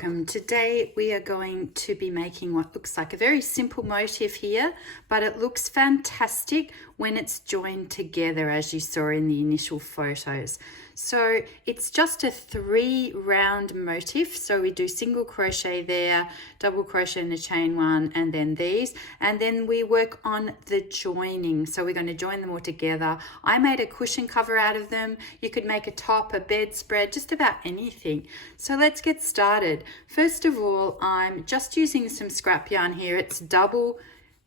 welcome. Today we are going to be making what looks like a very simple motif here, but it looks fantastic when it's joined together, as you saw in the initial photos. So it's just a 3-round motif. So we do single crochet there, double crochet in the chain one, and then these, and then we work on the joining. So we're going to join them all together. I made a cushion cover out of them. You could make a top, a bedspread, just about anything. So let's get started. First of all, I'm just using some scrap yarn here. It's double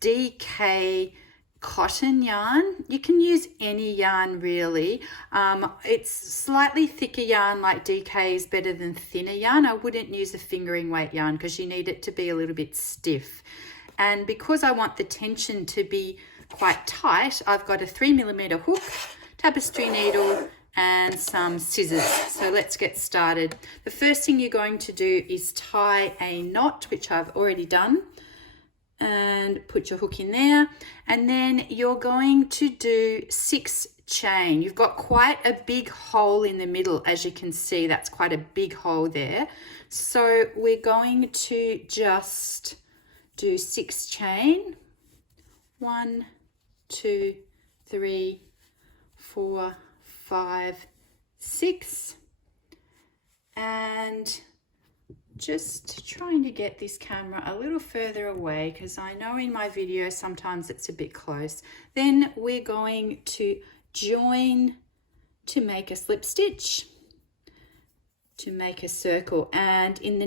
DK cotton yarn. You can use any yarn really. It's slightly thicker yarn, like DK is better than thinner yarn. I wouldn't use a fingering weight yarn because you need it to be a little bit stiff. And because I want the tension to be quite tight, I've got a 3mm hook, tapestry needle, and some scissors. So let's get started. The first thing you're going to do is tie a knot, which I've already done, and put your hook in there, and then you're going to do 6 chain. You've got quite a big hole in the middle, as you can see. That's quite a big hole there. So we're going to just do 6 chain. 1, 2, 3, 4, 5, 6, and just trying to get this camera a little further away because I know in my video sometimes it's a bit close. Then we're going to join to make a slip stitch, to make a circle, and in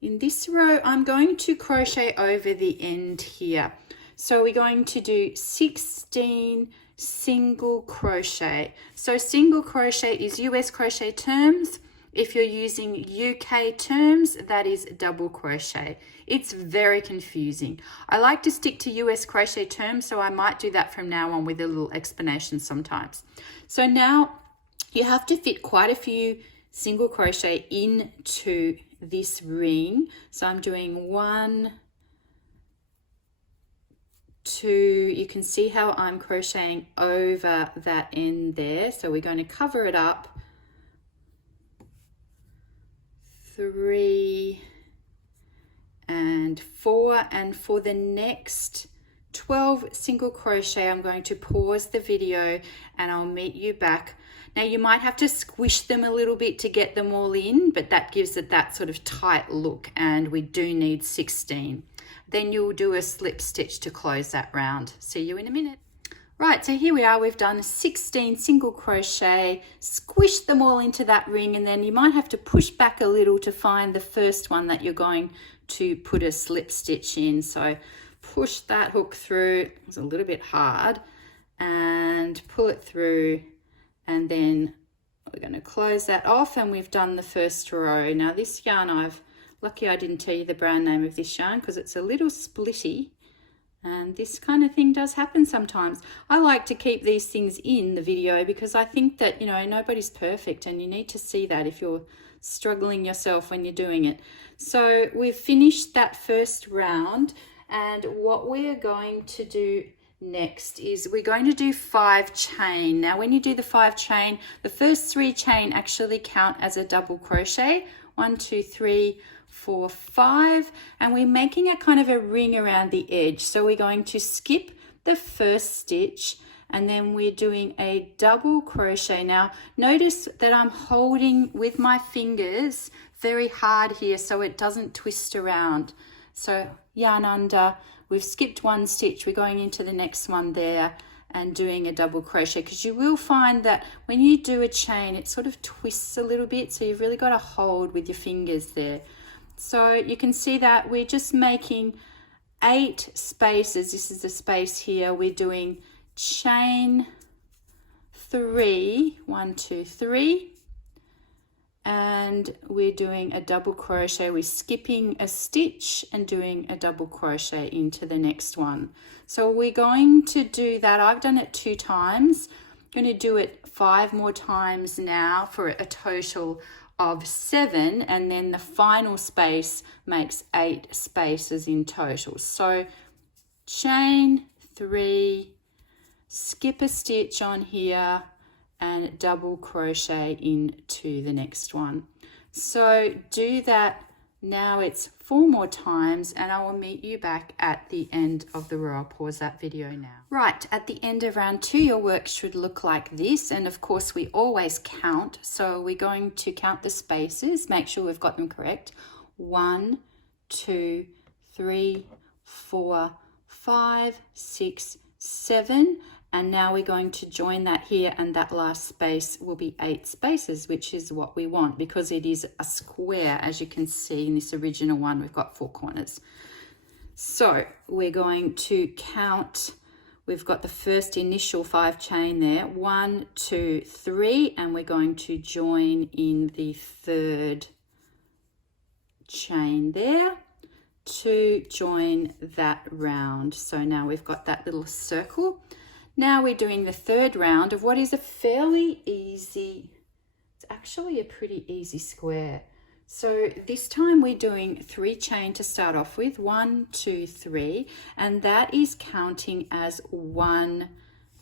this row I'm going to crochet over the end here. So we're going to do 16 single crochet. So single crochet is US crochet terms. If you're using UK terms, that is double crochet. It's very confusing. I like to stick to US crochet terms, so I might do that from now on with a little explanation sometimes. So now you have to fit quite a few single crochet into this ring. So I'm doing 1, 2, you can see how I'm crocheting over that end there. So we're going to cover it up. 3 and 4, and for the next 12 single crochet I'm going to pause the video and I'll meet you back. Now you might have to squish them a little bit to get them all in, but that gives it that sort of tight look, and we do need 16. Then you'll do a slip stitch to close that round. See you in a minute. Right, so here we are, we've done 16 single crochet, squish them all into that ring, and then you might have to push back a little to find the first one that you're going to put a slip stitch in. So push that hook through, it's a little bit hard, and pull it through, and then we're going to close that off, and we've done the first row. Now this yarn, lucky I didn't tell you the brand name of this yarn because it's a little splitty. And this kind of thing does happen sometimes. I like to keep these things in the video because I think that, you know, nobody's perfect and you need to see that if you're struggling yourself when you're doing it. So we've finished that first round, and what we're going to do next is we're going to do 5 chain. Now when you do the 5 chain, the first 3 chain actually count as a double crochet. 1, 2, 3, 4, 5, and we're making a kind of a ring around the edge. So we're going to skip the first stitch, and then we're doing a double crochet. Now notice that I'm holding with my fingers very hard here so it doesn't twist around. So yarn under, we've skipped 1 stitch, we're going into the next one there and doing a double crochet, because you will find that when you do a chain it sort of twists a little bit, so you've really got to hold with your fingers there. So you can see that we're just making 8 spaces. This is the space here. We're doing chain 3, 1, 2, 3, and we're doing a double crochet. We're skipping a stitch and doing a double crochet into the next one. So we're going to do that. I've done it 2 times. I'm going to do it 5 more times now for a total of 7, and then the final space makes 8 spaces in total. So chain 3, skip a stitch on here, and double crochet into the next one. So do that. Now it's 4 more times, and I will meet you back at the end of the row. I'll pause that video now. Right, at the end of round 2, your work should look like this. And of course, we always count. So we're going to count the spaces, make sure we've got them correct. 1, 2, 3, 4, 5, 6, 7. And now we're going to join that here, and that last space will be 8 spaces, which is what we want because it is a square. As you can see in this original one, we've got 4 corners. So we're going to count. We've got the first initial 5 chain there, 1, 2, 3, and we're going to join in the 3rd chain there to join that round. So now we've got that little circle. Now we're doing the 3rd round of what is a fairly easy, it's actually a pretty easy square. So this time we're doing 3 chain to start off with, 1, 2, 3, and that is counting as 1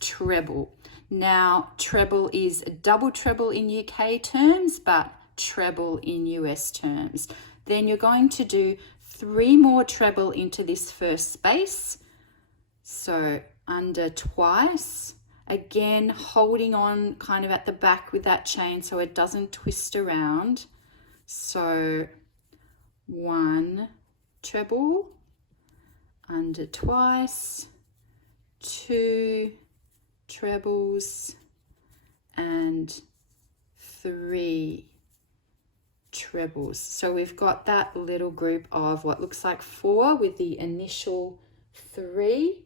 treble. Now treble is double treble in UK terms, but treble in US terms. Then you're going to do 3 more treble into this first space. So under twice, again holding on kind of at the back with that chain so it doesn't twist around. So 1 treble, under twice, 2 trebles, and 3 trebles. So we've got that little group of what looks like 4 with the initial 3.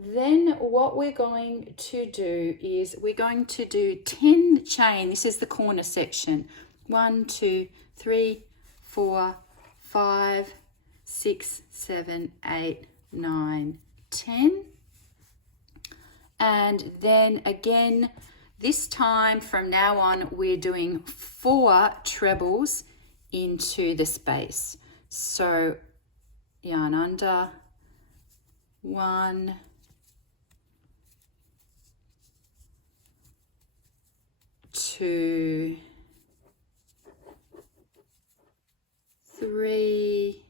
Then what we're going to do is we're going to do 10 chain. This is the corner section. 1, 2, 3, 4, 5, 6, 7, 8, 9, 10. And then again, this time from now on, we're doing 4 trebles into the space. So yarn under, 1, 2, 3,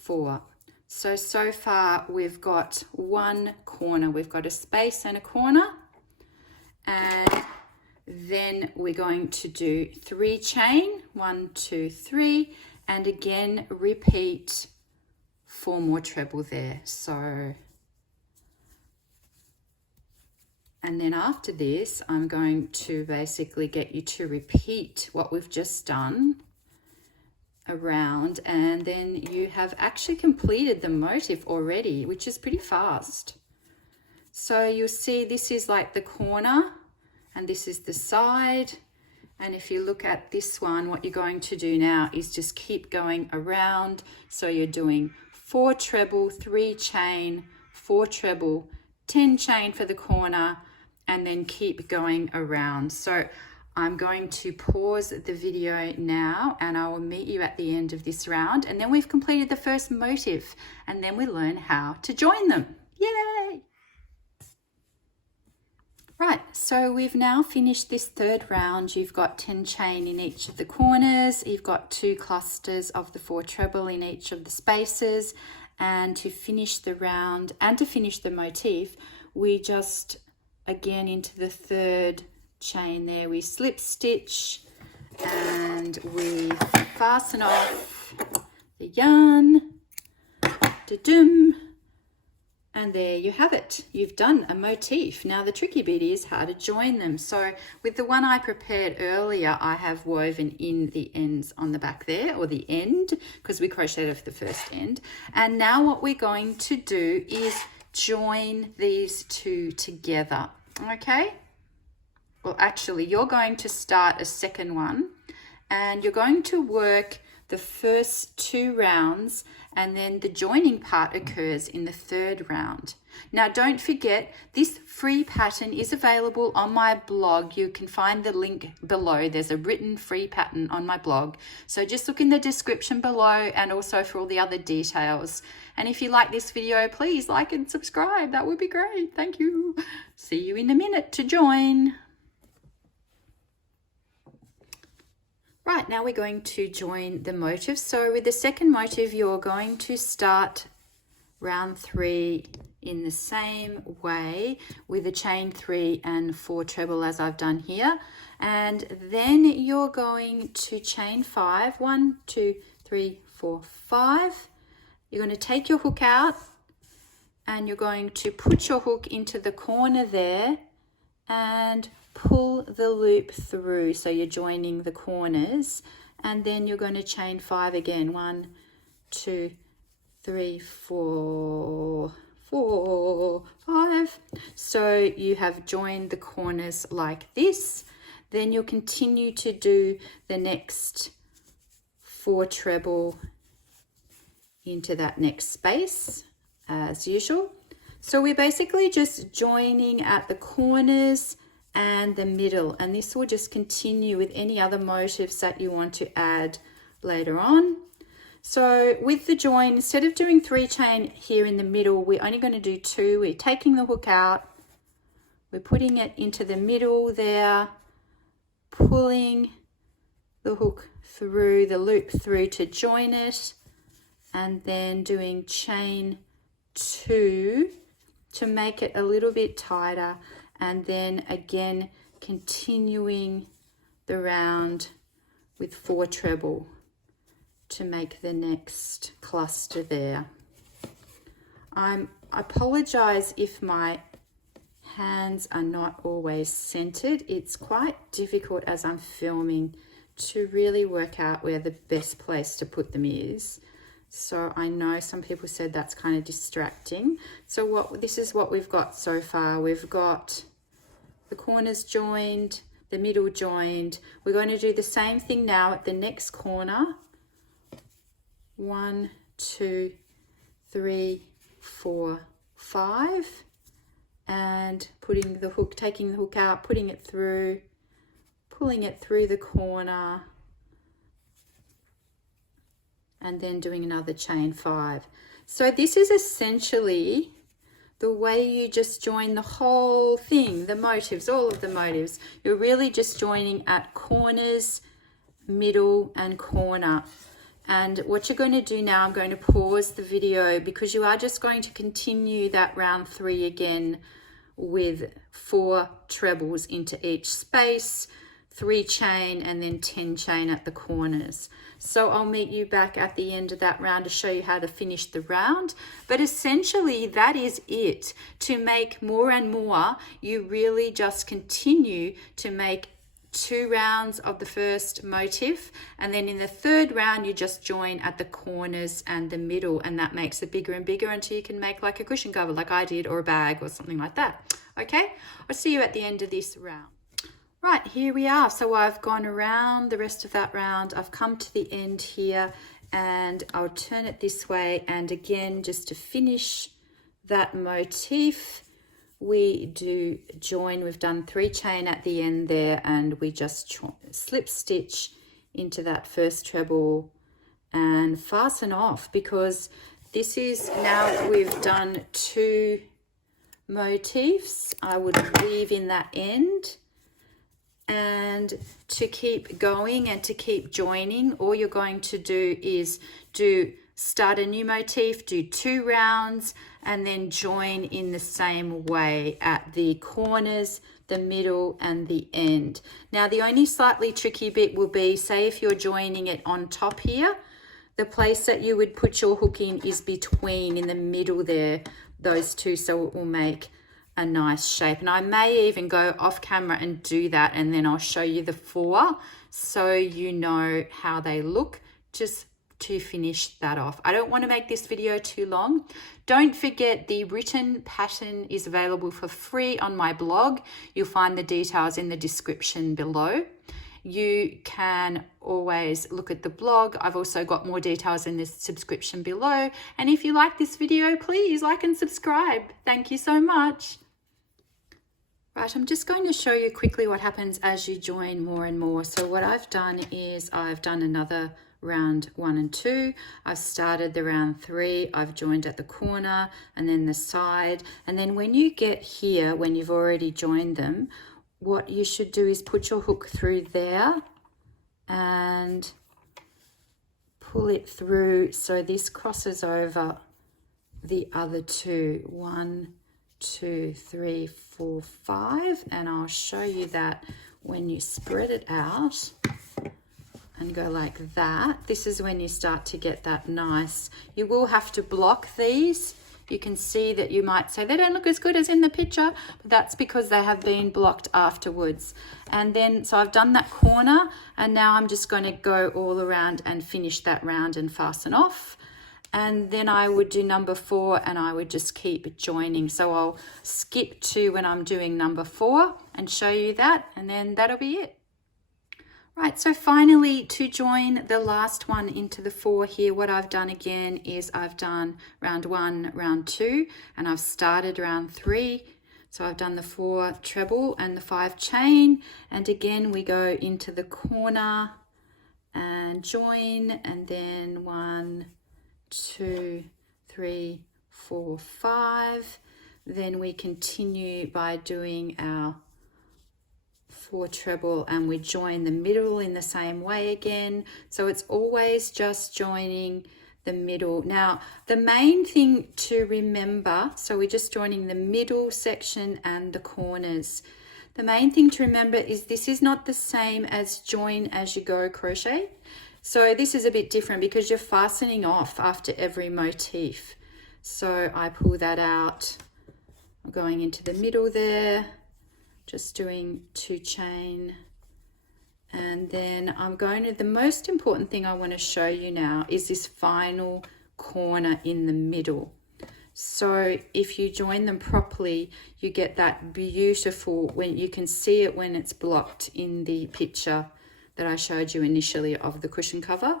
4. So far we've got 1 corner. We've got a space and a corner. And then we're going to do 3 chain, 1, 2, 3, and again repeat 4 more treble there. So, and then after this, I'm going to basically get you to repeat what we've just done around, and then you have actually completed the motif already, which is pretty fast. So you'll see this is like the corner and this is the side. And if you look at this one, what you're going to do now is just keep going around. So you're doing 4 treble, 3 chain, 4 treble, 10 chain for the corner, and then keep going around. So I'm going to pause the video now and I will meet you at the end of this round. And then we've completed the first motif and then we learn how to join them. Yay! Right, so we've now finished this 3rd round. You've got 10 chain in each of the corners. You've got 2 clusters of the 4 treble in each of the spaces. And to finish the round and to finish the motif, we just, again into the 3rd chain there, we slip stitch and we fasten off the yarn, da-dum, and there you have it. You've done a motif. Now the tricky bit is how to join them. So with the one I prepared earlier, I have woven in the ends on the back there, or the end, because we crocheted off the first end. And now what we're going to do is join these 2 together, okay? Well, actually, you're going to start a second one and you're going to work the first 2 rounds, and then the joining part occurs in the 3rd round. Now, don't forget, this free pattern is available on my blog. You can find the link below. There's a written free pattern on my blog. So just look in the description below and also for all the other details. And if you like this video, please like and subscribe. That would be great. Thank you. See you in a minute to join. Right, now we're going to join the motif. So with the second motif, you're going to start round 3 in the same way with a chain 3 and 4 treble as I've done here. And then you're going to chain 5, 1, 2, 3, 4, 5. You're going to take your hook out and you're going to put your hook into the corner there and pull the loop through, so you're joining the corners, and then you're going to chain 5 again. 1, 2, 3, 4, 5. So you have joined the corners like this. Then you'll continue to do the next 4 treble into that next space as usual. So we're basically just joining at the corners and the middle, and this will just continue with any other motifs that you want to add later on. So with the join, instead of doing 3 chain here in the middle, we're only going to do 2. We're taking the hook out, we're putting it into the middle there, pulling the hook through, the loop through to join it, and then doing chain 2 to make it a little bit tighter, and then again continuing the round with 4 treble to make the next cluster there. I apologize if my hands are not always centered. It's quite difficult as I'm filming to really work out where the best place to put them is. So I know some people said that's kind of distracting. So this is what we've got so far. We've got the corners joined, the middle joined. We're going to do the same thing now at the next corner. 1, 2, 3, 4, 5. And putting the hook, taking the hook out, putting it through, pulling it through the corner, and then doing another chain 5. So this is essentially the way you just join the whole thing, the motifs, all of the motifs. You're really just joining at corners, middle, and corner. And what you're going to do now, I'm going to pause the video because you are just going to continue that round 3 again with 4 trebles into each space, 3 chain, and then 10 chain at the corners. So I'll meet you back at the end of that round to show you how to finish the round. But essentially that is it. To make more and more, you really just continue to make 2 rounds of the first motif, and then in the 3rd round you just join at the corners and the middle, and that makes it bigger and bigger until you can make like a cushion cover like I did, or a bag or something like that. Okay, I'll see you at the end of this round. Right, here we are. So I've gone around the rest of that round. I've come to the end here, and I'll turn it this way. And again, just to finish that motif, we do join. We've done 3 chain at the end there, and we just slip stitch into that first treble and fasten off, because this is, now we've done 2 motifs. I would weave in that end. And to keep going and to keep joining, all you're going to do is start a new motif, do 2 rounds, and then join in the same way at the corners, the middle, and the end. Now, the only slightly tricky bit will be, say if you're joining it on top here, the place that you would put your hook in is between, in the middle there, those 2, so it will make a nice shape. And I may even go off camera and do that, and then I'll show you the 4 so you know how they look, just to finish that off. I don't want to make this video too long. Don't forget, the written pattern is available for free on my blog. You'll find the details in the description below. You can always look at the blog. I've also got more details in this subscription below. And if you like this video, please like and subscribe. Thank you so much. Right, I'm just going to show you quickly what happens as you join more and more. So what I've done is I've done another round 1 and 2. I've started the round 3. I've joined at the corner and then the side. And then when you get here, when you've already joined them, what you should do is put your hook through there and pull it through so this crosses over the other two. 1, 2, 3, 4, 5, and I'll show you that when you spread it out and go like that. This is when you start to get that nice. You will have to block these. You can see that you might say they don't look as good as in the picture, but that's because they have been blocked afterwards. And then, so I've done that corner, and now I'm just going to go all around and finish that round and fasten off. And then I would do number 4, and I would just keep joining. So I'll skip to when I'm doing number 4 and show you that, and then that'll be it. Right, so finally, to join the last one into the 4 here, what I've done again is I've done round 1, round 2, and I've started round 3. So I've done the 4 treble and the 5 chain, and again we go into the corner and join, and then 1, 2, 3, 4, 5. Then we continue by doing our 4 treble, and we join the middle in the same way again. So it's always just joining the middle. Now the main thing to remember, so we're just joining the middle section and the corners. The main thing to remember is this is not the same as join as you go crochet. So this is a bit different because you're fastening off after every motif. So I pull that out, I'm going into the middle there, just doing 2 chain, and then I'm going to, the most important thing I want to show you now is this final corner in the middle. So if you join them properly, you get that beautiful, when you can see it when it's blocked in the picture that I showed you initially of the cushion cover,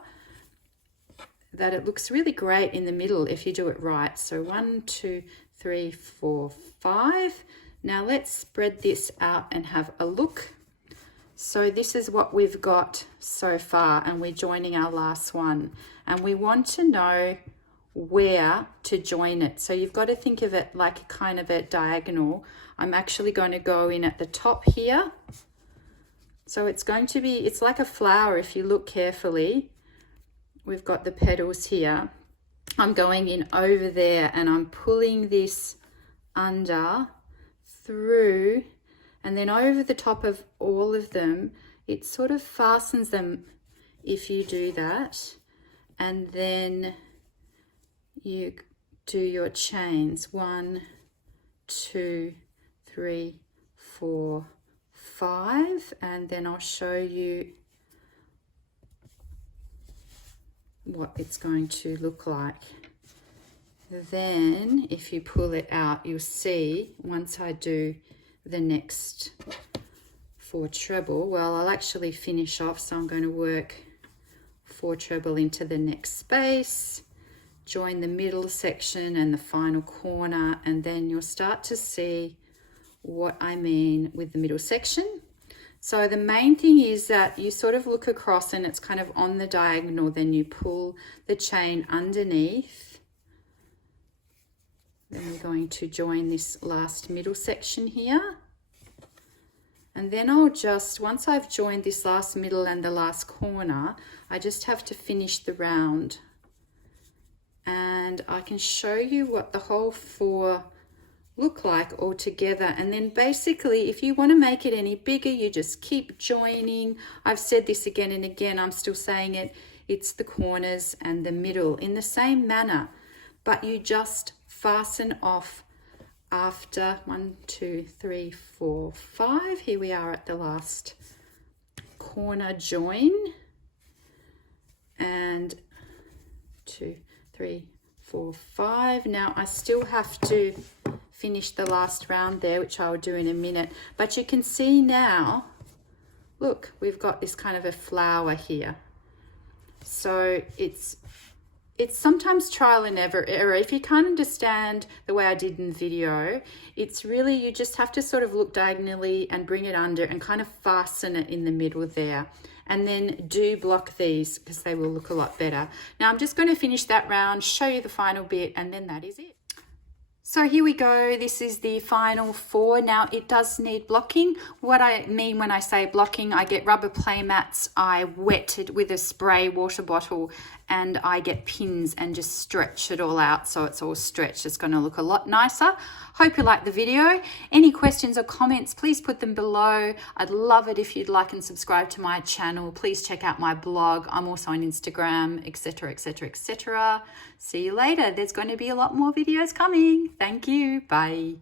that it looks really great in the middle if you do it right. So 1, 2, 3, 4, 5. Now let's spread this out and have a look. So this is what we've got so far, and we're joining our last one, and we want to know where to join it. So you've got to think of it like kind of a diagonal. I'm actually going to go in at the top here. So it's going to be, it's like a flower if you look carefully. We've got the petals here. I'm going in over there, and I'm pulling this under through, and then over the top of all of them. It sort of fastens them if you do that, and then you do your chains. 1, 2, 3, 4, 5, and then I'll show you what it's going to look like. Then if you pull it out, you'll see once I do the next 4 treble, well, I'll actually finish off. So I'm going to work 4 treble into the next space, join the middle section and the final corner, and then you'll start to see what I mean with the middle section. So the main thing is that you sort of look across and it's kind of on the diagonal, then you pull the chain underneath. Then we're going to join this last middle section here. And then I'll just, once I've joined this last middle and the last corner, I just have to finish the round. And I can show you what the whole 4 look like all together. And then basically, if you want to make it any bigger, you just keep joining. I've said this again and again, I'm still saying it. It's the corners and the middle in the same manner, but you just fasten off after 1, 2, 3, 4, 5. Here we are at the last corner join, and 2, 3, 4, 5. Now I still have to finish the last round there, which I will do in a minute, but you can see now, look, we've got this kind of a flower here. So it's sometimes trial and error. If you can't understand the way I did in the video, it's really, you just have to sort of look diagonally and bring it under and kind of fasten it in the middle there. And then do block these because they will look a lot better. Now I'm just going to finish that round, show you the final bit, and then that is it. So here we go. This is the final 4. Now it does need blocking. What I mean when I say blocking, I get rubber play mats, I wet it with a spray water bottle, and I get pins and just stretch it all out so it's all stretched. It's going to look a lot nicer. Hope you like the video. Any questions or comments, please put them below. I'd love it if you'd like and subscribe to my channel. Please check out my blog. I'm also on Instagram, etc, etc, etc. See you later. There's going to be a lot more videos coming. Thank you. Bye.